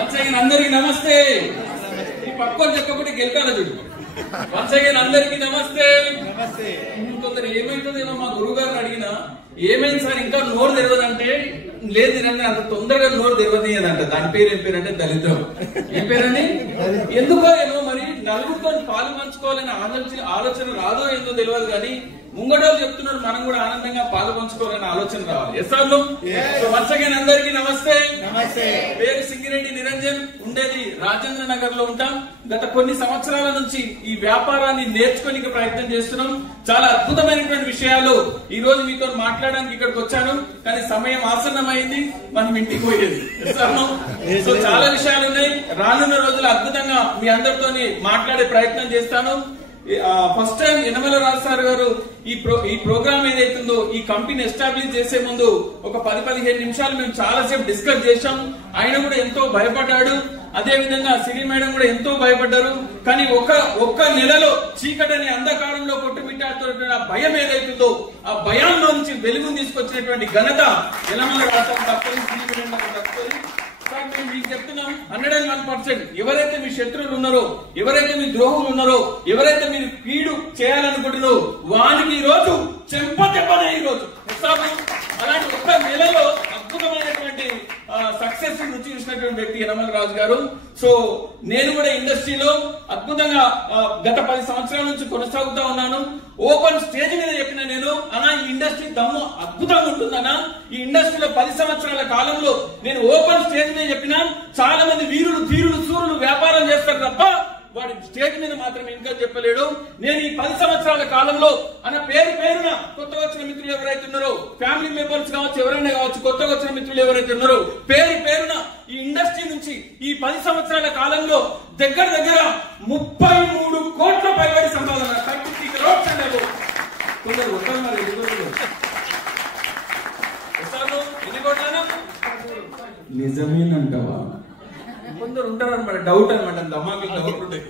Once again అందరికి నమస్తే. ఈ పక్కన చెక్కబట్టి గెలకాల చూడు. వన్స్ అగైన్ అందరికి నమస్తే. కొందరు ఏమైతుందేమో మా గురువు గారిని అడిగినా ఏమైంది సార్ ఇంకా నోరు తెరవదంటే లేదు తినండి అంత తొందరగా నోరు తెరవదీయదంట. దాని పేరు ఏం పేరంటే దళితం. ఏం పేరండి? ఎందుకో ఏమో మరి నలుగురితో పాలు పంచుకోవాలని ఆలోచన రాదో ఏందో తెలియదు కానీ ముంగడోళ్ళు చెప్తున్నారు మనం కూడా ఆనందంగా పాలు పంచుకోవాలని ఆలోచన రావాలి. వన్స్ అగైన్ అందరికి నమస్తే. పేరు సింగిరెడ్డి నిరంజన్, ఉండేది రాజేంద్ర నగర్ లో ఉంటాం. గత కొన్ని సంవత్సరాల నుంచి ఈ వ్యాపారాన్ని నేర్చుకోనికి ప్రయత్నం చేస్తున్నాం. చాలా అద్భుతమైనటువంటి విషయాలు ఈ రోజు మీతో మాట్లాడడానికి ఇక్కడికి వచ్చాను. కానీ సమయం ఆసన్నమైంది, మనం ఇంటికి పోయేది. సో చాలా విషయాలు ఉన్నాయి. రానున్న రోజులు అద్భుతంగా మీ అందరితో మాట్లాడే ప్రయత్నం చేస్తాను. ఫస్ట్ టైం యనమల రాజు సార్ గారు ఈ ప్రోగ్రామ్ ఏదైతుందో ఈ కంపెనీ ఎస్టాబ్లిష్ చేసే ముందు ఒక 10-15 నిమిషాలు మేము చాలాసేపు డిస్కస్ చేశాం. ఆయన కూడా ఎంతో భయపడ్డాడు. అదే విధంగా సిరి మేడం కూడా ఎంతో భయపడ్డారు. కానీ ఒక్క నెలలో చీకటని అంధకారంలో కొట్టుమిట్టాడుతున్న భయం ఏదైతుందో ఆ భయంలో నుంచి వెలుగును తీసుకొచ్చినటువంటి ఘనత యనమల రాజు తప్పని సిరి మేడం తప్పని. మేము మీకు చెప్తున్నాం 101%. ఎవరైతే మీ శత్రువులు ఉన్నారో, ఎవరైతే మీ ద్రోహులు ఉన్నారో, ఎవరైతే మీరు కీడు చేయాలనుకుంటున్నారో వానికి ఈ రోజు చెంపదెబ్బనే ఈ రోజు. అలాంటి ఒక్క నెలలో అద్భుతమైనటువంటి సక్సెస్ రుచి చూసినటువంటి వ్యక్తి యనమల రాజు గారు. సో నేను కూడా ఇండస్ట్రీలో అద్భుతంగా గత 10 సంవత్సరాల నుంచి కొనసాగుతా ఉన్నాను. ఓపెన్ స్టేజ్ మీద చెప్పిన నేను అన్నా ఈ ఇండస్ట్రీ దమ్ము అద్భుతంగా ఉంటుందన్నా. ఈ ఇండస్ట్రీలో 10 సంవత్సరాల కాలంలో నేను ఓపెన్ స్టేజ్ మీద చెప్పినా చాలా మంది వీరులు ధీరులు సూరులు వ్యాపారం చేస్తారు తప్ప వాడి స్టేజ్ మీద మాత్రం ఇంకా చెప్పలేడు. నేను ఈ 10 సంవత్సరాల కాలంలో అన్న పేరున కొత్తగా వచ్చిన మిత్రులు ఎవరైతే ఉన్నారో, ఫ్యామిలీ మెంబర్స్ కావచ్చు, ఎవరైనా కావచ్చు, కొత్తగా వచ్చిన మిత్రులు ఎవరైతే ఉన్నారో పేరున ఈ ఇండస్ట్రీ నుంచి ఈ 10 సంవత్సరాల కాలంలో దగ్గర 33 కోట్ల పైబడి సంపాదన. 30 crores అంటారు కొందరు. ఎన్ని కోట్లనా? నిజమేనంటావా? కొందరు ఉంటారు అనమాట, డౌట్ అనమాట, దమ్మాకి డౌట్ ఉంటాయి.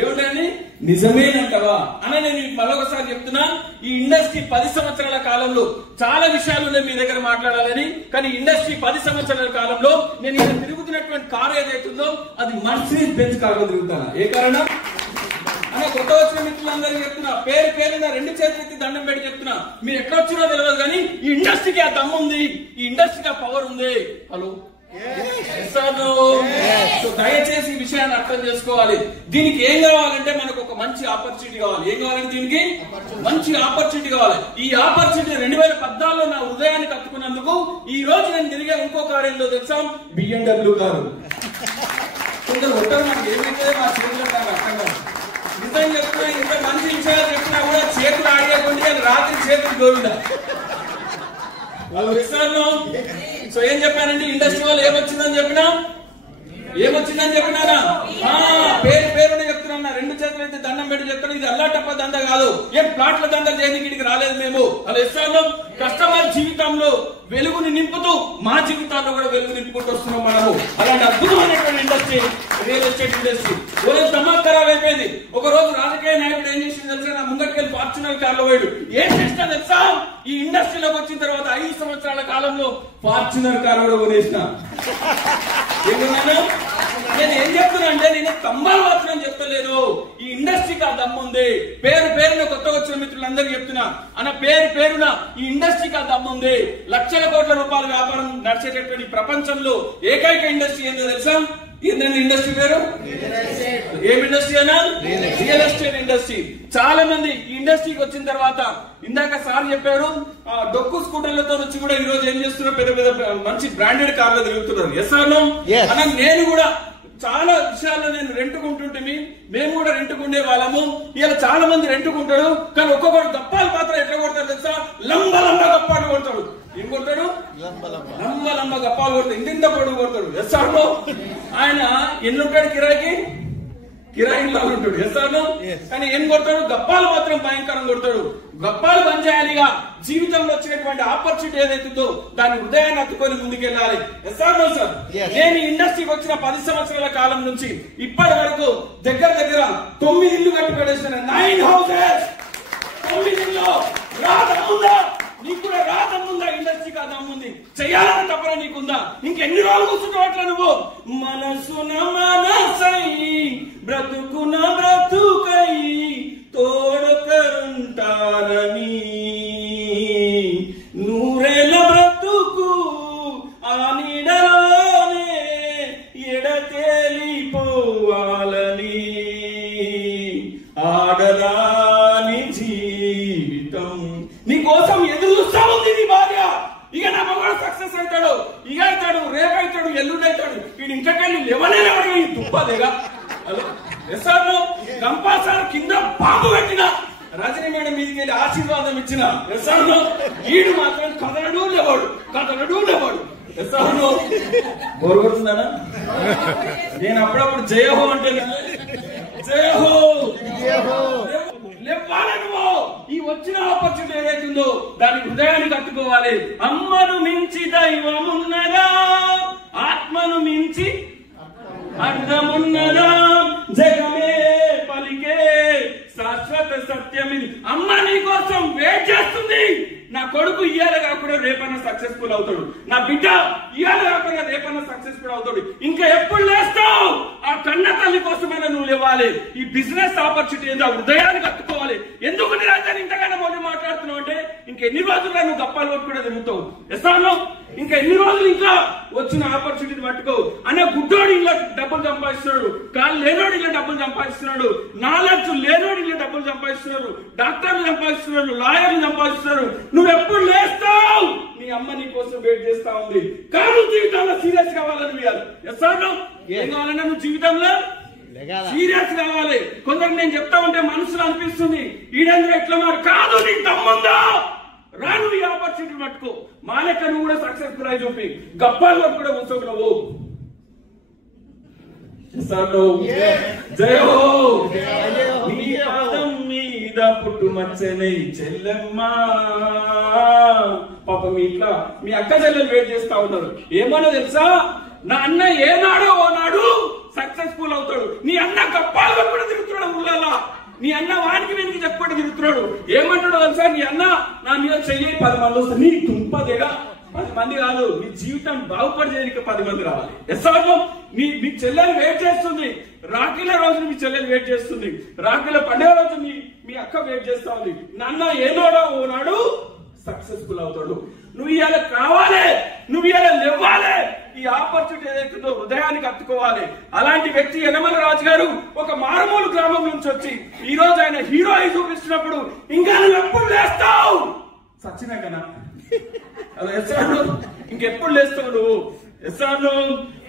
ఏమిటని నిజమేనంటావా అని నేను మరొకసారి చెప్తున్నా. ఈ ఇండస్ట్రీ 10 సంవత్సరాల కాలంలో చాలా విషయాలు ఉన్నాయి మీ దగ్గర మాట్లాడాలని. కానీ ఇండస్ట్రీ 10 సంవత్సరాల కాలంలో నేను ఇక్కడ తిరుగుతున్నటువంటి కారు ఏదైతుందో అది మర్సిడీస్ బెంజ్ కారులో తిరుగుతాను. ఏ కారణం అన్న కొత్త వచ్చిన మిత్రులందరికీ చెప్తున్నా, పేరున 2 చేతులెత్తి దండం పెట్టి చెప్తున్నా, మీరు ఎట్లా వచ్చినో తెలియదు కానీ ఈ ఇండస్ట్రీకి ఆ దమ్ము ఉంది, ఈ ఇండస్ట్రీకి ఆ పవర్ ఉంది. హలో దయచేసి ఈ విషయాన్ని అర్థం చేసుకోవాలి. దీనికి ఏం కావాలంటే మనకు ఒక మంచి ఆపర్చునిటీ కావాలి. ఏం కావాలంటే దీనికి మంచి ఆపర్చునిటీ కావాలి. ఈ ఆపర్చునిటీ 2014లో నా హృదయాన్ని కట్టుకున్నందుకు ఈ రోజు నేను తిరిగే ఇంకో కారు ఏందో తెలుసా? BMW car. కొందరు ఉంటారు మనకి ఏమైతే మా చేతులు నాకు అర్థం కాదు. నిజం చెప్తున్నా, ఇంత మంచి విషయాలు చెప్పినా కూడా చేతులు ఆడేయకుండా రాత్రి చేతులు గోవిందా. సో ఏం చెప్పానంటే ఇండస్ట్రీ వాళ్ళు ఏమొచ్చిందని చెప్పినారా? పేరుని చెప్తున్నా, 2 చేతులు అయితే దండం పెట్టి చెప్తాను. ఇది అల్లాటప్ప దంద కాదు, ఏం ప్లాట్ల దంద చేయడానికి రాలేదు మేము. అలా ఇస్తాను. కస్టమర్ జీవితంలో వెలుగుని నింపుతూ మా జీవితాల్లో కూడా వెలుగు నింపుకుంటూ వస్తున్నాం మనము. అలాంటి అద్భుతమైనటువంటి ఇండస్ట్రీ రియల్ ఎస్టేట్ ఇండస్ట్రీ. ఓ దమాక్ ఖరాబ్ అయిపోయింది. ఒక రోజు రాజకీయ నాయకుడు ఏం చేసింది తెలుసా? నా ముంగటికెళ్ళి ఫార్చునర్ కార్లో పోయాడు. ఏం చేసినా తెలుసా? ఈ ఇండస్ట్రీలోకి వచ్చిన తర్వాత 5 సంవత్సరాల కాలంలో ఫార్చునర్ కార్ కూడా కొనేసిన. నేను ఏం చెప్తున్నా అంటే నేను స్తంభాలు మాత్రం చెప్తలేదు. ఈ ఇండస్ట్రీకి ఆ దమ్ము ఉంది. పేరున కొత్తగా వచ్చిన మిత్రులందరికీ చెప్తున్నా అన్న, పేరున ఈ ఇండస్ట్రీకి ఆ దమ్ము ఉంది. లక్షల కోట్ల రూపాయల వ్యాపారం నడిచేటటువంటి ప్రపంచంలో ఏకైక ఇండస్ట్రీ ఏంటో తెలుసా? ఏంటంటే ఇండస్ట్రీ పేరు ఏం ఇండస్ట్రీ అన్నా? Real estate industry. చాలా మంది ఈ ఇండస్ట్రీకి వచ్చిన తర్వాత ఇందాక సార్ చెప్పారు డొక్కు స్కూటర్లతో వచ్చి కూడా ఈ రోజు ఏం చేస్తున్నారు? పెద్ద మంచి బ్రాండెడ్ కార్లో తిరుగుతున్నారు. Yes or no? అన్న నేను కూడా చాలా విషయాల్లో నేను రెంటుకుంటుంటే మేము కూడా రెంటుకుండే వాళ్ళము. ఇలా చాలా మంది రెంటుకుంటాడు. కానీ ఒక్కొక్కరు గప్పాలు మాత్రం ఎట్లా కొడతారు తెలుసా? లంబ గప్పాలు కొడతాడు. ఏం కొడతాడు? లంబ గప్పాలు కొడతాడు. ఇంత పొడుగు కొడతాడు. Yes or no? ఆయన ఎన్ని ఉంటాడు కిరాయి ఉంటాడు. Yes or no? కానీ ఏం కొడతాడు? గప్పాలు మాత్రం భయంకరంగా కొడతాడు. గప్పాలు బంద్ చేయాలిగా. జీవితంలో వచ్చినటువంటి ఆపర్చునిటీ ఏదైతుందో దాన్ని హృదయాన్ని అత్తుకొని ముందుకెళ్ళాలి. Yes or no sir? నేను ఇండస్ట్రీకి వచ్చిన 10 సంవత్సరాల కాలం నుంచి ఇప్పటి వరకు దగ్గర 9 ఇల్లు కట్టి పడేసిన. 9 houses. 9 ఇల్లు రాదా నీకు కూడా రా దమ్ముందా? ఇండస్ట్రీ కా దమ్ముంది, చెయ్యాలని తప్పన నీకుందా? ఇంకెన్ని రోజులు కూర్చుంటావు అట్లా నువ్వు? మనసున మనసై బ్రతుకున బ్రతుకై తోడకరుంటారని నూరేళ్ళ బ్రతుకు ఆ నీడలోనే ఎడతేలిపోవాలని ఆడరాని జీవితం నీకోసం ఎదురు చూస్తా ఉంది నీ భార్య. ఇక నా మగవాడు సక్సెస్ అవుతాడు, ఇక అవుతాడు, రేపవుతాడు, ఎల్లుండవుతాడు. వీడు ఇంట్లోకెళ్ళి లేవలేవాడు ఈ దుబ్బదేగా. హలో ఎస్ఆర్ గంపాసార్ కింద బాంబు పెట్టిన రజనీ మేడం మీదకి వెళ్ళి ఆశీర్వాదం ఇచ్చిన ఎస్ఆర్ వీడు మాత్రం కదలడు లేవాడు, కదలడు లేవాడు. ఎస్ఆర్ బోరుకొస్తుందనా? నేను అప్పుడప్పుడు జయహో అంటే జయహో లేవాలనువో. ఈ వచ్చిన ఆపర్చునిటీ ఏదైతుందో దాని హృదయాన్ని కట్టుకోవాలి. అమ్మను మించి దైవం ఉన్నదా, ఆత్మను మించి అర్థమున్నదా, జగమే పలికే శాశ్వత సత్యం ఇది. అమ్మ నీ కోసం వెయిట్ చేస్తుంది. నా కొడుకు ఇయ్యాల కాకుండా రేపన్నా సక్సెస్ఫుల్ అవుతాడు, నా బిడ్డ ఇయ్యాల కాకుండా రేపన్నా సక్సెస్ఫుల్ అవుతాడు. ఇంకా ఎప్పుడు లేస్తావు? ఆ కన్న తల్లి కోసమైనా నువ్వు లేవాలి. ఈ బిజినెస్ ఆపర్చునిటీ ఏందో హృదయాన్ని కట్టుకోవాలి. ఎందుకు నిరాజాన్ని ఇంతగానో మొదలు మాట్లాడుతున్నావు అంటే ఇంకెన్ని రోజులు నువ్వు గప్పాలు కొట్టుకుంటే తిరుగుతావు. ఎస్తాను ఇంకా ఎన్ని రోజులు ఇంకా వచ్చిన ఆపర్చునిటీని పట్టుకో. అనే గుడ్డోడు ఇలా డబ్బులు సంపాదిస్తున్నాడు, కాళ్ళు లేనోడు ఇలా డబ్బులు సంపాదిస్తున్నాడు, నాలెడ్జ్ లేనోడు ఇలా డబ్బులు సంపాదిస్తున్నారు, డాక్టర్లు సంపాదిస్తున్నారు, లాయర్లు సంపాదిస్తున్నారు. నువ్వు ఎప్పుడు లేస్తావు? నీ అమ్మ నీ కోసం వెయిట్ చేస్తా ఉంది. కానీ జీవితంలో సీరియస్ కావాలని వేయాలి. ఎస్ఆర్ ఏం కావాలన్నా నువ్వు జీవితంలో సీరియస్ కావాలి. కొందరు నేను చెప్తా ఉంటే మనసులో అనిపిస్తుంది ఈడేంద్ర ఎట్లా మరి కాదు. నీకు దమ్ముందా? రాను ఈ ఆపర్చునిటీ పట్టుకో. మా లెక్క నువ్వు కూడా సక్సెస్ఫుల్ అయి చూపి గప్పాల వరకు కూడా కూర్చోగలవు. జయో నీ పాదం మీద పుట్టు మచ్చనై చెల్లెమ్మా. పాపం ఇట్లా మీ అక్క చెల్లెలు వెయిట్ చేస్తా ఉన్నారు. ఏమన్నా తెలుసా? నా అన్న ఏనాడో ఓనాడు సక్సెస్ఫుల్ అవుతాడు. నీ అన్న గప్పాలు కూడా తిరుగుతున్నాడు ఊళ్ళలా. నీ అన్న వానికి వెనక్కి చెప్పకుండా తిరుగుతున్నాడు. ఏమంటాడు తెలుసా? నీ అన్న నా మీద చెయ్యి 10 మంది వస్తుంది. నీ తుంపదేగా 10 మంది కాదు, నీ జీవితం బాగుపడేదానికి 10 మంది రావాలి. ఎస్ఆర్ మీ చెల్లెలు వెయిట్ చేస్తుంది. రాఖీల రోజు మీ చెల్లెలు వెయిట్ చేస్తుంది. రాఖీల పండుగ రోజు మీ అక్క వెయిట్ చేస్తా ఉంది. నాన్న ఏనాడో ఓనాడు సక్సెస్ఫుల్ అవుతాడు. నువ్వు ఇవాళ కావాలి, నువ్వు ఇవాళ లేవాలి. ఈ ఆపర్చునిటీ ఏదైతుందో హృదయానికి అత్తుకోవాలి. అలాంటి వ్యక్తి యనమల రాజు గారు ఒక మారుమూల గ్రామం నుంచి వచ్చి ఈ రోజు ఆయన హీరో అయి చూపిస్తున్నప్పుడు ఇంకా నువ్వు ఎప్పుడు లేస్తావు? సచ్చినాకనా అలా ఎస్ఆర్ ఇంకెప్పుడు లేస్తావు నువ్వు? ఎస్ఆర్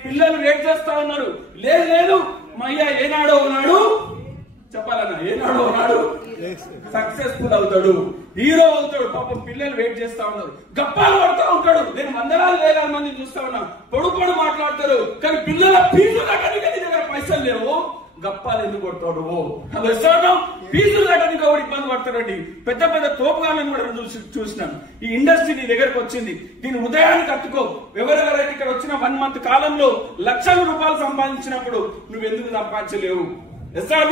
పిల్లలు వెయిట్ చేస్తా ఉన్నారు. లేదు మా అయ్య ఏనాడో ఉన్నాడు చెప్పాలన్నా, ఏనాడో ఉన్నాడు సక్సెస్ఫుల్ అవుతాడు, హీరో అవుతాడు. పాపం పిల్లలు వెయిట్ చేస్తా ఉన్నారు. గప్పాలు పడుతూ ఉంటాడు. నేను వందలాది వేల మందిని చూస్తా ఉన్నా. పొడు మాట్లాడతారు. కానీ పిల్లల ఫీజులు కట్టడానికి నీ దగ్గర పైసలు లేవు. గప్పాలు ఎందుకు కొడతాడు? ఫీజులు కట్టడానికి కూడా ఇబ్బంది పడతారండి. పెద్ద తోపుగాలను కూడా చూసినాను. ఈ ఇండస్ట్రీ నీ దగ్గరకు వచ్చింది. దీని హృదయాన్ని కట్టుకో. ఎవరెవరైతే ఇక్కడ వచ్చిన 1 మంత్ కాలంలో లక్షల రూపాయలు సంపాదించినప్పుడు నువ్వు ఎందుకు సంపాదించలేవు? ఎస్ఆర్